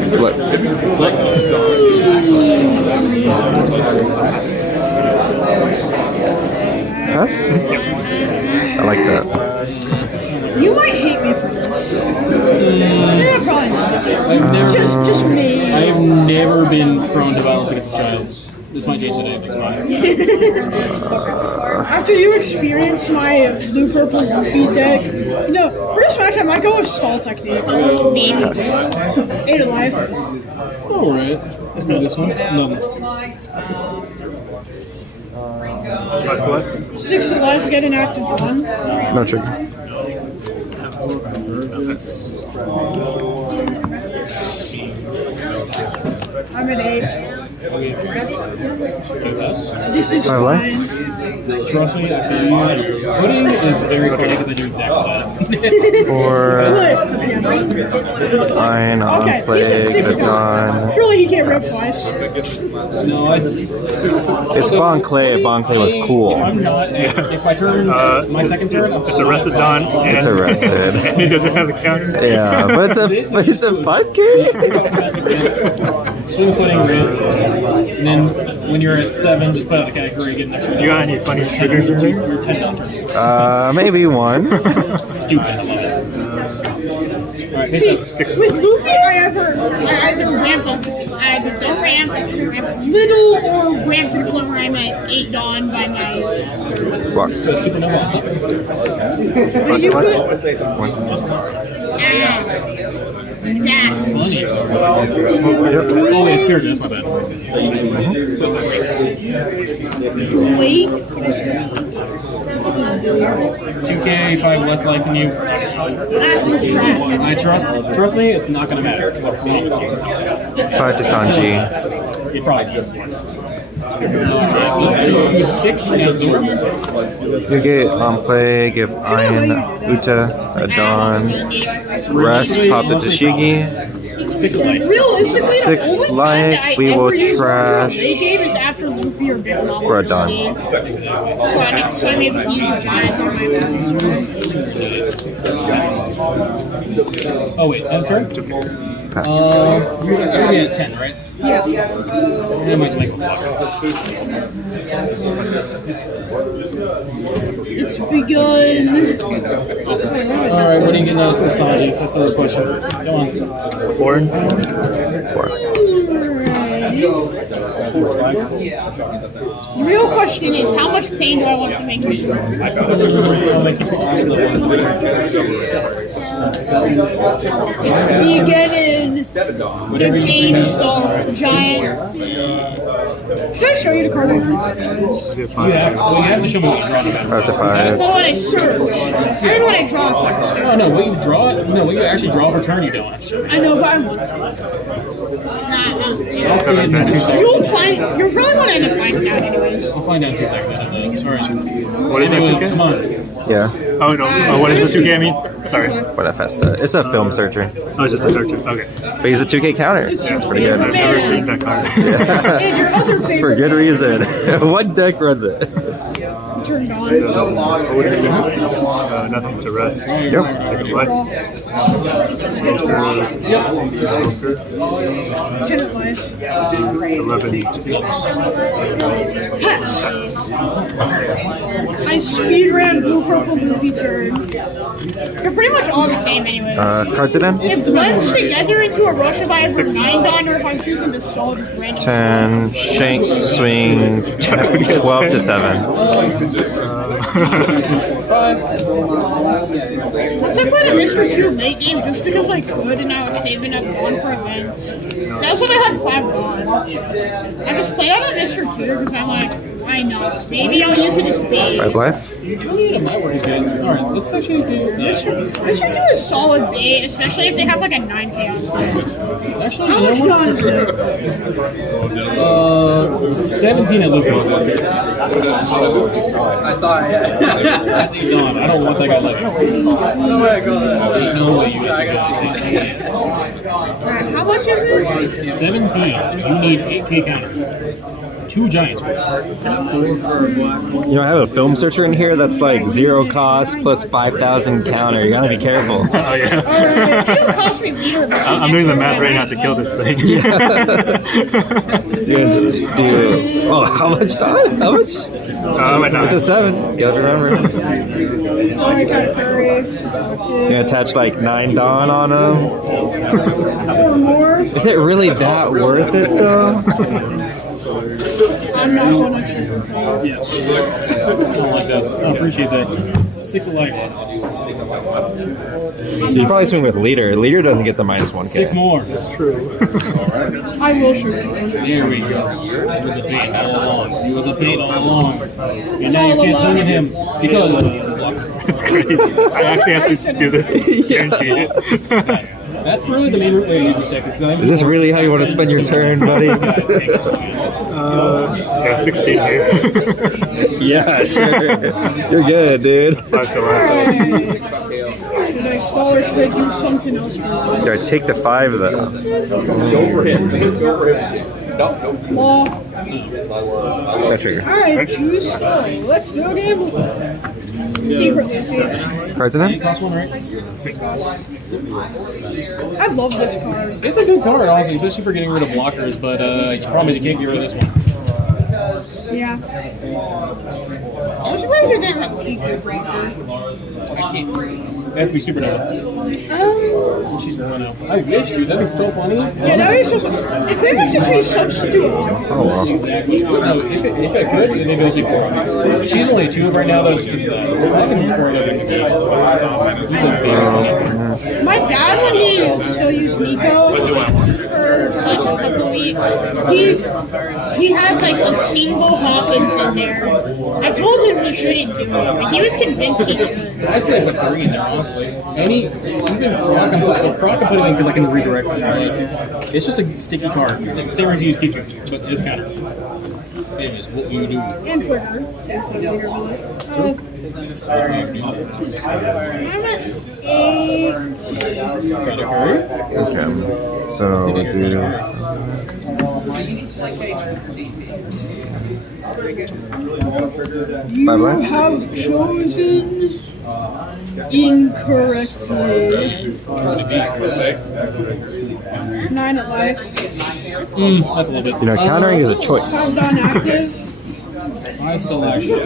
Flip. Flip. Pass? I like that. You might hate me for this. Yeah, probably not. I've never, Just me. I've never been prone to violence against a child. This might change today, that's fine. After you experience my blue purple Luffy deck, for this match I might go with stall technique. Maybe. 8 of life. Alright. This one? Nothing. 6 of life, get an active 1. No trigger. I'm at 8. Do this. This is My life? fine. Trust me, okay. Pudding is very funny because I do exactly that. Or Flip. fine, I'll Okay, play he's at 6 Gone. Surely he can't rip twice. No, It's Bon Clay. Bon Clay was cool. if I'm not, if my turn, my second turn, I'm It's arrested Don. And It's arrested. and he doesn't have the counter. Yeah, but it's a 5K. swing pudding, and then when you're at 7, just put out the category, get an extra. You got any funny triggers or anything? You're 10 turn. Maybe one. Stupid. I love it. Alright, See, Six. with Luffy, I either ramp up, I either don't ramp little or ramp to the point where I'm at 8 dawn by my Walk. Supernova on top. But you could Funny. Yep. Oh, yeah, it's clear. That's my bad. wait. 2K, 5 less life than you. That's just trash. Trust me, it's not gonna matter. I promise you. 5 to Sanji. You probably just one. Let's do 6 and absorb. You get play, give Iron, Uta, a Dawn, rest, pop the Tashigi. 6 life. Realistically, the 6 only time life, that I we will ever use trash they gave is after Luffy or Big Mom. for a Dawn. So I'm able to use a giant on my opponent's turn. Oh wait, end turn? Pass. You're gonna be at 10, right? Yeah. And we just make a block. It's begun. Alright, what are you getting out of Sanji? That's another question. Come on. 4. The real question is, how much pain do I want to make you? I'll make you It's beginning. The game stall giant. Should I show you the card I draw? you have to show me what you draw. Up to 5. Well, when I search. I mean, when I draw first. Oh no, what you draw? No, what you actually draw for turn, you don't have to show me. I know, but I want to. I'll see it in 2 seconds. You'll find. You're probably going to end up finding out anyways. I'll find out in 2 seconds. Alright. What is that, Anyway, 2K? come on. Yeah. Oh, no. Oh, what is this 2K? I mean, sorry. What a festa. It's a film searcher. Oh, it's just a searcher. Okay. But he's a 2K counter. That's pretty good. I've never seen that card. And your other favorite. For good reason. What deck runs it? Turned on. Nothing to rest. Yep. Take a life. Smoker. 10 at life. 11 to beat. Pass. I speedran blue purple Luffy turn. They're pretty much all the same anyway. Cards it in? It blends together into a rush if I have a 9 dawn or if I'm choosing to stall just random. 10, shank, swing, 12 to 7. Once I played a Mr. 2 late game just because I could and I was saving up one for events. That's when I had 5 gone. I just played out a Mr. 2 because I'm like, why not? Maybe I'll use it as bait. 5 life. Alright, let's actually do Mr. 2 is solid bait, especially if they have like a 9 chaos. Actually, How much dawn is it? 17 at Luffy. I saw it. That's 8 Dawn. I don't want that guy left. No way, go Ain't no way you get to Alright, how much is it? 17. You need 8K counter. 2 giants. 4 for black. You know, I have a film searcher in here that's like 0 cost plus 5,000 counter. You gotta be careful. Oh yeah. Alright, it'll cost me leader. I'm doing the math right now to kill this thing. You're gonna do. Oh, how much, Don? How much? Wait, no. It's a 7. You gotta remember. I got curry. You're gonna attach like 9 Dawn on them. Or more. Is it really that worth it though? I'm not gonna shoot. Yeah. I like that. I appreciate that. 6 of life. You probably swing with leader. Leader doesn't get the -1K. 6 more. That's true. I will shoot. There we go. It was a bait all along. It was a bait all along. And now you can't swing at him because It's crazy. I actually have to do this. Guaranteed it. that's really the main way to use this deck. Is this really how you want to spend your turn, buddy? Yeah, 16 here. Yeah, sure. You're good, dude. 5 to left. Should I stall or should I do something else for once? Do I take the 5 though? Law. That trigger. Alright, choose stall. Let's do a game. Secretly, Cards in hand? Cost 1, right? I love this card. It's a good card, honestly, especially for getting rid of blockers, but the problem is you can't get rid of this one. Yeah. I'm surprised you didn't like take your blocker. I can't. It has to be supernova. She's gonna run out. I wish, dude. That'd be so funny. Yeah, that would be so fun. It pretty much just be substitute. Oh, well. Exactly. No, if I could, maybe I'd keep 4. She's only a 2 right now, though, just because of that. I can see 4 of those. He's a big My dad, when he still used Nico for like a couple weeks, he had like a single Hawkins in there. I told him he shouldn't do it, but he was convinced he should. I'd say like a 3 in there, honestly. Even Croc can put it in because I can redirect it. Like, it's just a sticky card. It's the same reason you use keep it, but it's kind of. It is what you do. And trigger. I'm at 8. Got a hurry? Okay. So we do. You Bye bye. have chosen incorrectly. 9 at life. That's a little bit. You know, countering is a choice. Held on active. I still active.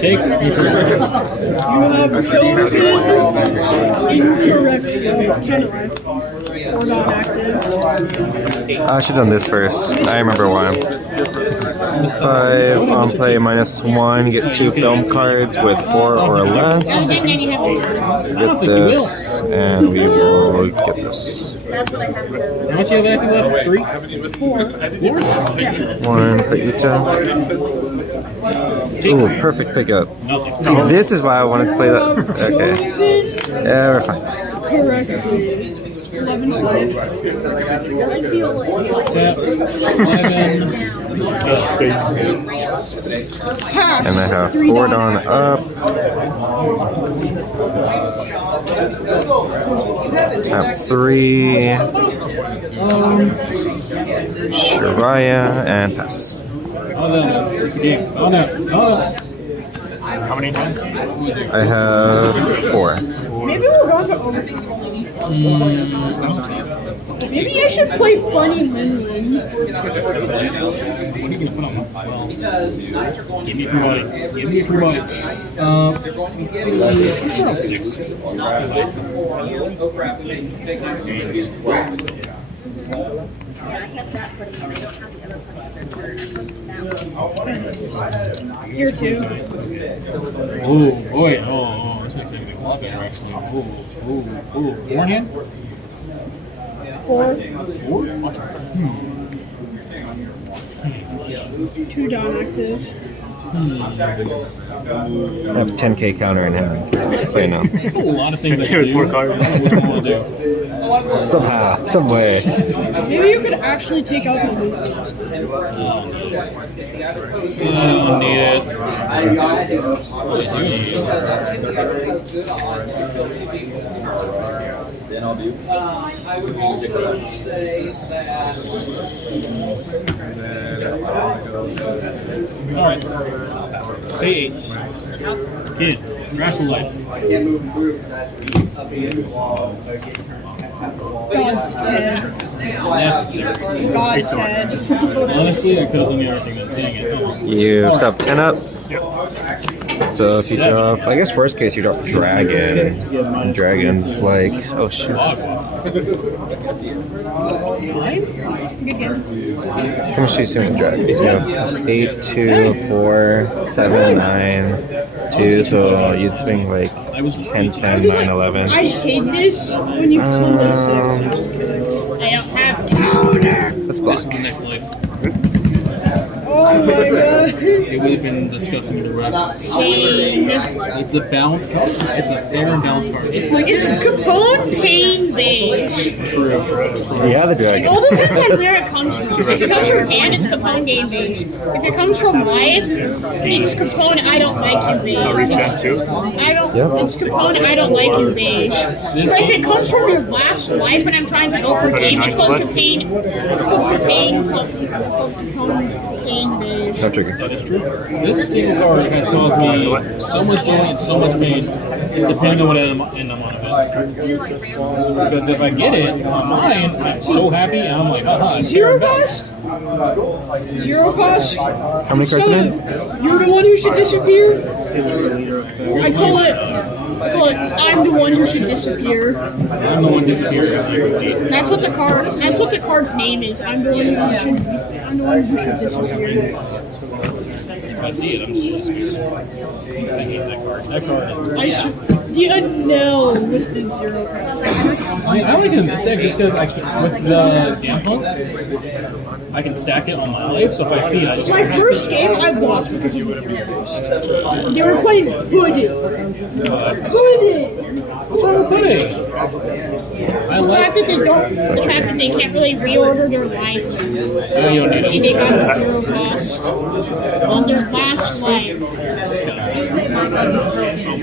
Take your You have chosen incorrectly. 10 at life. Or not active. I should have done this first. I remember why. 5 on play -1. Get 2 film cards with 4 or less. And then you have Get this, and we will get this. How much you have active left? 3? 4? 1 for Ita. Ooh, perfect pickup. See, this is why I wanted to play that. Okay. Yeah, we're fine. correctly. 11 at life. Tap. 11. Pass. And I have 3 4 down Dawn active. up. Tap 3. Shariah and pass. Oh no, it's a game. Oh no, oh no. How many hands? I have 4. Maybe we're going to overtime. Maybe I should play Funny Win-Win. What are you gonna put on my pile? Give me a free body. Give me a free body. Let's start off 6. Year 2. Oh boy, oh, this makes everything a lot better actually. Oh. 4 in hand? 4. 4? Watch out. 2 down active. I have 10k counter in hand. So you know. There's a lot of things I Here's can do. 4 cards. I don't know which one to do. Somehow, some way. Maybe you could actually take out the loot. I don't need it. I do need it. Alright. Pay 8. Kid, crash the life. God, Ted. Necessary. God, Ted. Honestly, I could have done everything. Dang it. You stop 10 up. So if you drop, I guess worst case you drop Dragon. And Dragon's like, oh shoot. How much do you assume Dragon? You have 8, 2, 4, 7, 9, 2, so you'd swing like 10, 10, 9, 11. I hate this when you swim the 6. I don't have counter. Let's block. This is the next life. Oh my god. It would have been disgusting to wreck. Pain. It's a balanced card. It's a fair and balanced card. Just like It's Capone Pain Beige. Yeah, the It Dragon. all depends on where it comes from. If it comes from hand, it's Capone Game Beige. If it comes from life, it's Capone I don't like you beige. Reset too. It's Capone I don't like you beige. But if it comes from your last life and I'm trying to go for game, it's called Capone. It's called Capone. Pain beige. No trigger. that is true. This single card has caused me so much joy and so much pain. It's depending on what end I'm on it. Because if I get it on mine, I'm so happy and I'm like, haha, it's Zero best. cost? Zero cost? How many cards in it? You're the one who should disappear? I call it, I'm the one who should disappear. I'm the one disappearing. I can see it. That's what the card's name is. I'm the one who should disappear. If I see it, I'm just disappearing. I hate that card. That card is No, with the zero card. I like it in this deck just because I can, with the Damn Punk, I can stack it on my life, so if I see it, I just My first game, I lost because of the zero cost. They were playing Pudding. What's wrong with Pudding? I The like fact that they can't really reorder their life, you don't need and it. they got the zero cost on their last life.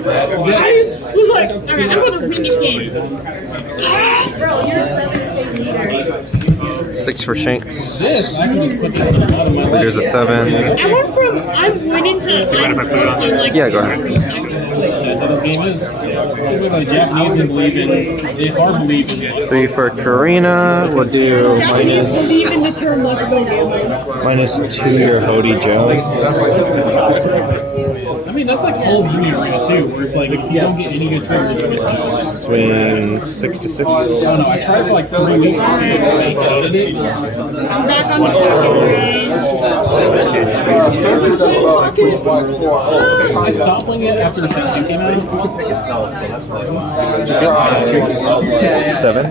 I was like, alright, I'm gonna win this game. 6 for Shanks. This, I can just put this in the bottom of my life. There's a 7. I went from I'm winning to I'm hooked in like Yeah, go ahead. 3 seconds. That's how this game is. That's what the Japanese believe in. They hard believe in it. 3 for Karina. We'll do Japanese believe in the term let's go gambling. -2 your Hody Joe. I mean, that's like old Uni arena too, where it's like if you don't get any good triggers, you get juice. Swing 6 to 6. Oh no, I tried for like 3 weeks and I hated it. I'm back on the pocket range. I stopped playing it after Season 2 came out. 7.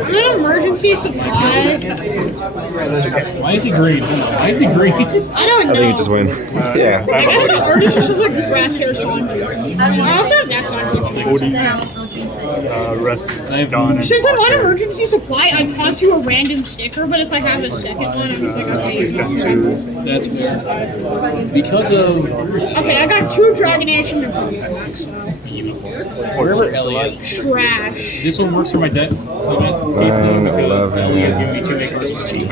I'm an emergency supply. Why is he green? Why is he green? I don't know. I think you just win. Yeah. I guess the artist is just like grass hair Sanji. I also have that Sanji. Russ, I have Don, and Since I'm on emergency supply, I toss you a random sticker, but if I have a second one, I'm just like, okay, you can have this. That's fair. Because of Okay, I got 2 Dragon Age from the wherever Ellie is. trash. This one works for my deck. Kastle, because Ellie has given me 2 big cards for cheap.